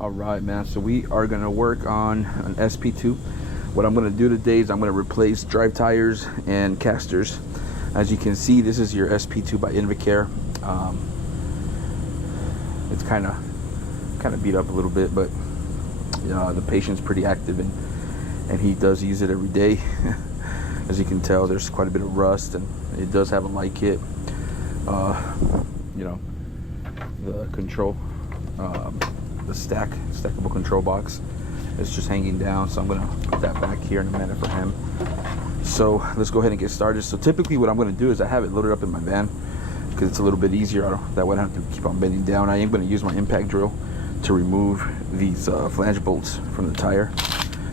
All right, man, so we are going to work on an SP2. What I'm going to do today is I'm going to replace drive tires and casters. As you can see, this is your SP2 by Invacare. It's kind of beat up a little bit, but the patient's pretty active and he does use it every day. As you can tell, there's quite a bit of rust, and it does have a light kit. The control, the stackable control box is just hanging down, so I'm gonna put that back here in a minute for him. So let's go ahead and get started. So typically what I'm gonna do is I have it loaded up in my van because it's a little bit easier. That way I don't have to keep on bending down. I am gonna use my impact drill to remove these flange bolts from the tire.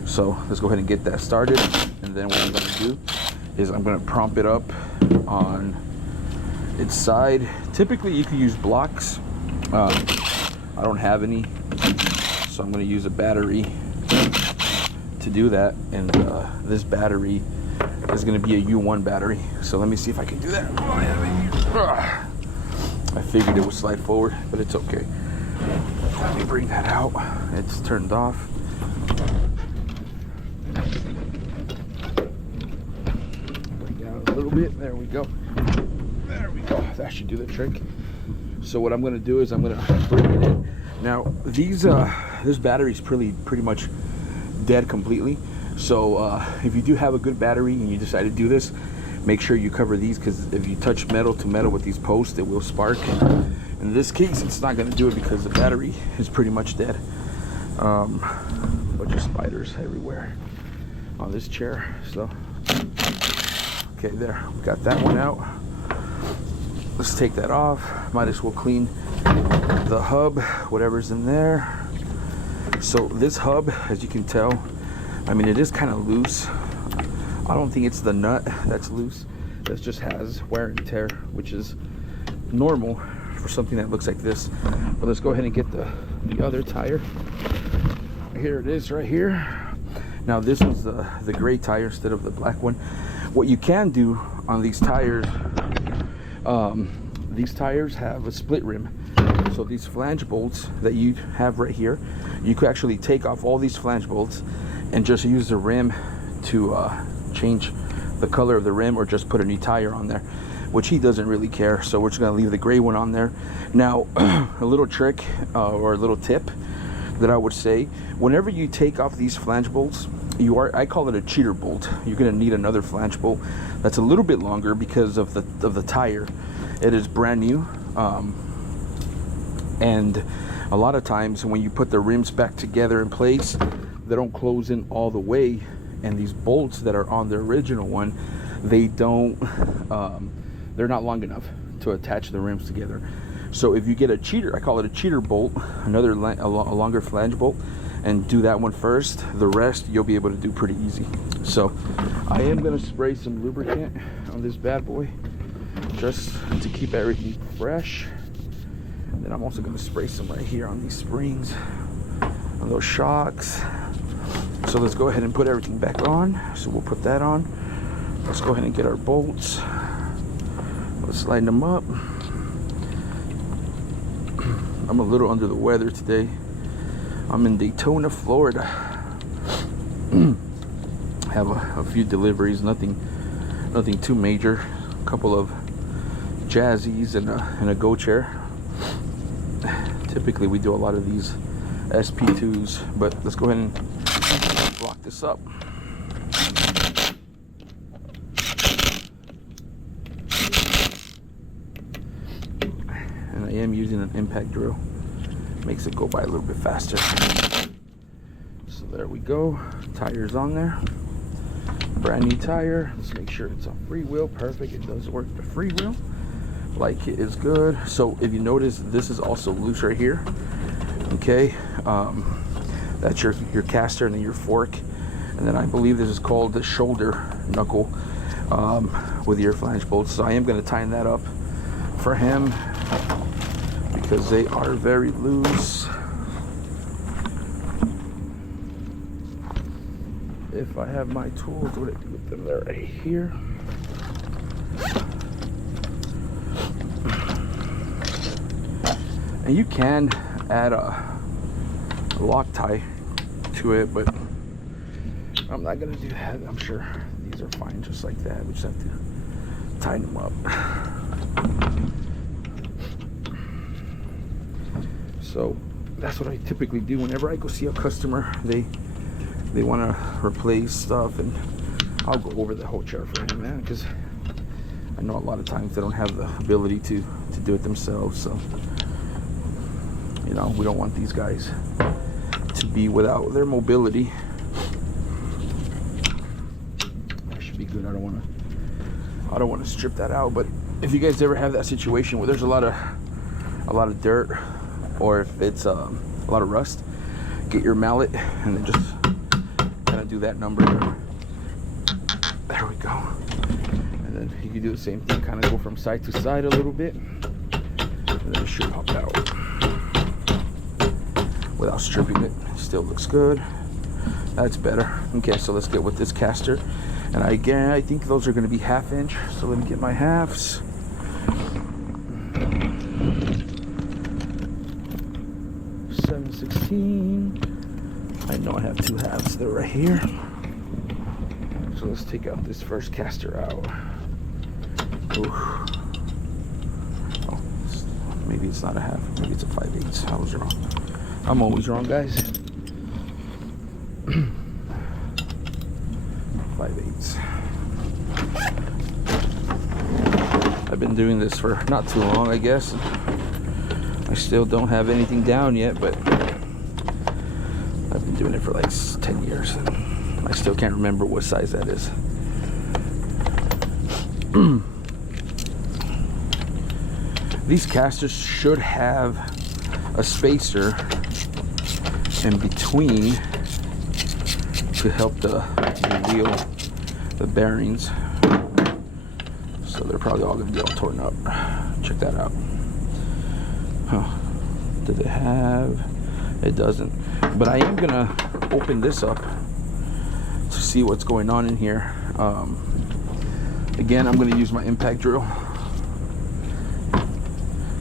So let's go ahead and get that started, and then what I'm gonna do is I'm gonna prop it up on its side. Typically you can use blocks. I don't have any, so I'm gonna use a battery to do that, and this battery is gonna be a U1 battery. So let me see if I can do that. I figured it would slide forward, but it's okay. Let me bring that out. It's turned off. Bring it out a little bit. There we go. There we go. That should do the trick. So what I'm going to do is I'm going to bring it in. Now this battery is pretty much dead completely. So if you do have a good battery and you decide to do this, make sure you cover these, because if you touch metal to metal with these posts, it will spark. In this case, it's not going to do it because the battery is pretty much dead. Bunch of spiders everywhere on this chair. So okay, there, we got that one out. Let's take that off. Might as well clean the hub, whatever's in there. So this hub, as you can tell, I mean, it is kind of loose. I don't think it's the nut that's loose. This just has wear and tear, which is normal for something that looks like this. But let's go ahead and get the other tire. Here it is right here. Now this is the gray tire instead of the black one. What you can do on these tires have a split rim. So these flange bolts that you have right here, you could actually take off all these flange bolts and just use the rim to change the color of the rim, or just put a new tire on there, which he doesn't really care. So we're just gonna leave the gray one on there. Now a little trick or a little tip that I would say, whenever you take off these flange bolts, I call it a cheater bolt. You're gonna need another flange bolt that's a little bit longer because of the tire. It is brand new, and a lot of times when you put the rims back together in place, they don't close in all the way, and these bolts that are on the original one, they're not long enough to attach the rims together. So if you get a cheater, I call it a cheater bolt, a longer flange bolt, and do that one first, the rest you'll be able to do pretty easy. So I am going to spray some lubricant on this bad boy just to keep everything fresh. And then I'm also going to spray some right here on these springs, on those shocks. So let's go ahead and put everything back on. So we'll put that on. Let's go ahead and get our bolts. Let's lighten them up. I'm a little under the weather today. I'm in Daytona, Florida. Have a few deliveries, nothing too major. A couple of jazzies and a go chair. Typically we do a lot of these SP2s, but let's go ahead and block this up. And I am using an impact drill. Makes it go by a little bit faster. So there we go. Tire's on there. Brand new tire. Let's make sure it's on freewheel. Perfect. It does work the freewheel. Light kit is good. So if you notice, this is also loose right here. Okay. That's your caster and then your fork. And then I believe this is called the shoulder knuckle with your flange bolts. So I am going to tighten that up for him, because they are very loose. If I have my tools, what do I do with them? They're right here. And you can add Loctite to it, but I'm not gonna do that. I'm sure these are fine just like that. We just have to tighten them up. So that's what I typically do whenever I go see a customer. They want to replace stuff, and I'll go over the whole chair for him, man, because I know a lot of times they don't have the ability to do it themselves. So, you know, we don't want these guys to be without their mobility. That should be good. I don't want to strip that out. But if you guys ever have that situation where there's a lot of dirt, or if it's a lot of rust, get your mallet and then just kind of do that number there. There we go. And then you can do the same thing, kind of go from side to side a little bit, and then it should pop out without stripping it. Still looks good. That's better. Okay, so let's get with this caster. And again, I think those are going to be 1/2 inch. So let me get my halves. I know I have 2 halves. They're right here. So let's take out this first caster out. Ooh. Oh, maybe it's not a half. Maybe it's a 5/8. I was wrong. I'm always wrong, guys. 5/8. I've been doing this for not too long, I guess. I still don't have anything down yet, but I've been doing it for like 10 years. And I still can't remember what size that is. These casters should have a spacer in between to help the wheel, the bearings. So they're probably all going to be all torn up. Check that out. Huh. Did it have? It doesn't. But I am gonna open this up to see what's going on in here. Again, I'm gonna use my impact drill,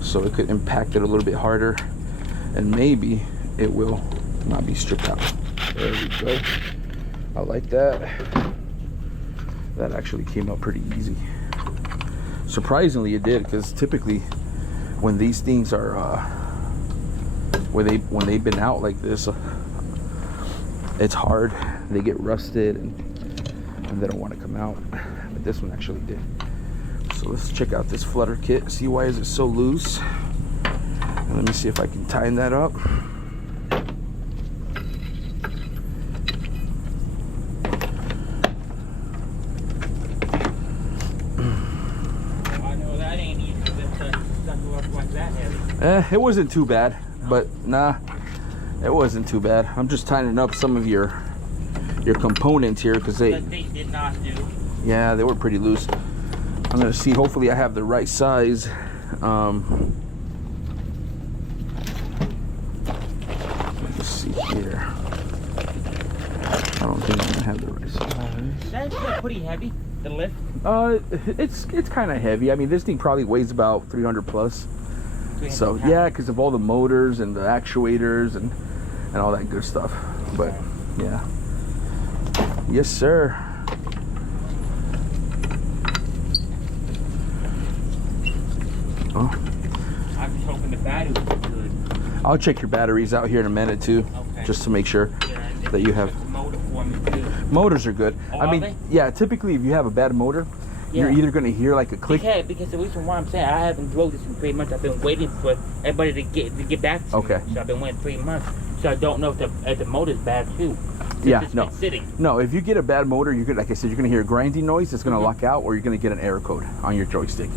so it could impact it a little bit harder, and maybe it will not be stripped out. There we go. I like that. That actually came up pretty easy. Surprisingly, it did, because typically when these things are when they've been out like this, it's hard. They get rusted and they don't want to come out. But this one actually did. So let's check out this flutter kit. See, why is it so loose? And let me see if I can tighten that up. It wasn't too bad, but nah, it wasn't too bad. I'm just tightening up some of your components here, because they did not do. Yeah, they were pretty loose. I'm gonna see. Hopefully, I have the right size. Let's see here. I don't think I'm gonna have the right size. That's pretty heavy. The lift. It's kind of heavy. I mean, this thing probably weighs about 300 plus. So yeah, because of all the motors and the actuators and all that good stuff. But yeah, yes sir. Oh, I'm just hoping the battery was good. I'll check your batteries out here in a minute too, just to make sure that you have. The motor for me too. Motors are good. Oh, I mean, they? yeah. Typically, if you have a bad motor, you're either going to hear like a click. Because the reason why I'm saying I haven't drove this in 3 months, I've been waiting for everybody to get back to me. So I've been waiting 3 months. So I don't know if the motor's bad too. Yeah, it's no. been sitting. No, if you get a bad motor, you're gonna, like I said, you're gonna hear a grinding noise. It's gonna lock out, or you're gonna get an error code on your joystick.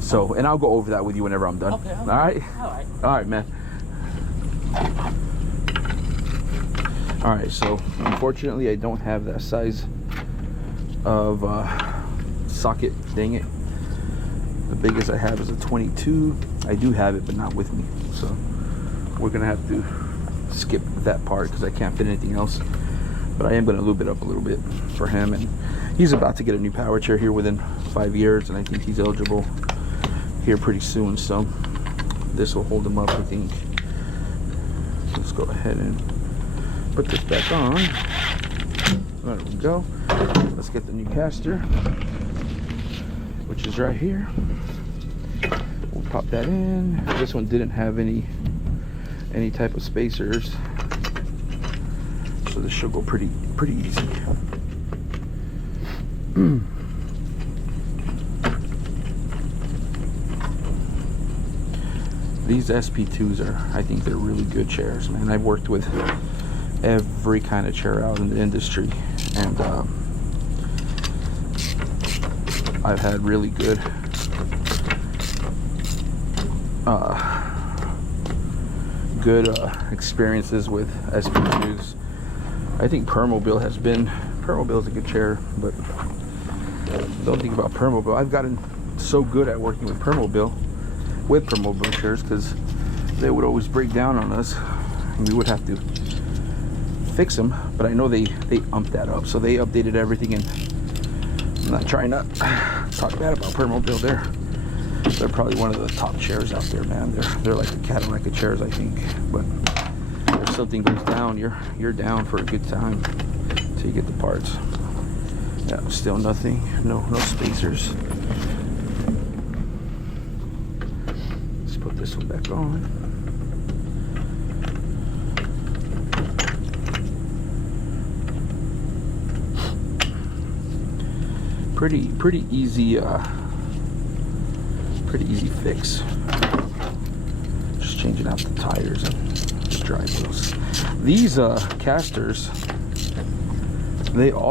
So, and I'll go over that with you whenever I'm done. Okay. All right. All right, man. All right. So, unfortunately, I don't have that size of socket. Dang it. The biggest I have is a 22. I do have it, but not with me. So, we're gonna have to skip that part because I can't fit anything else. But I am going to lube it up a little bit for him, and he's about to get a new power chair here within 5 years, and I think he's eligible here pretty soon. So this will hold him up, I think. let's go ahead and put this back on. There we go. Let's get the new caster, which is right here. We'll pop that in. This one didn't have any type of spacers, so this should go pretty easy. These SP2s are, I think they're really good chairs, man. I've worked with every kind of chair out in the industry, and I've had really good experiences with SP2s. I think Permobil is a good chair, but don't think about Permobil. I've gotten so good at working with Permobil chairs because they would always break down on us and we would have to fix them, but I know they umped that up, so they updated everything. And I'm not trying to talk bad about Permobil. They're probably one of the top chairs out there, man. They're like the Cadillac of chairs, I think. But if something goes down, you're down for a good time until you get the parts. Yeah, still nothing, no spacers. Let's put this one back on. Pretty easy fix. Just changing out the tires and drive wheels. These casters, they all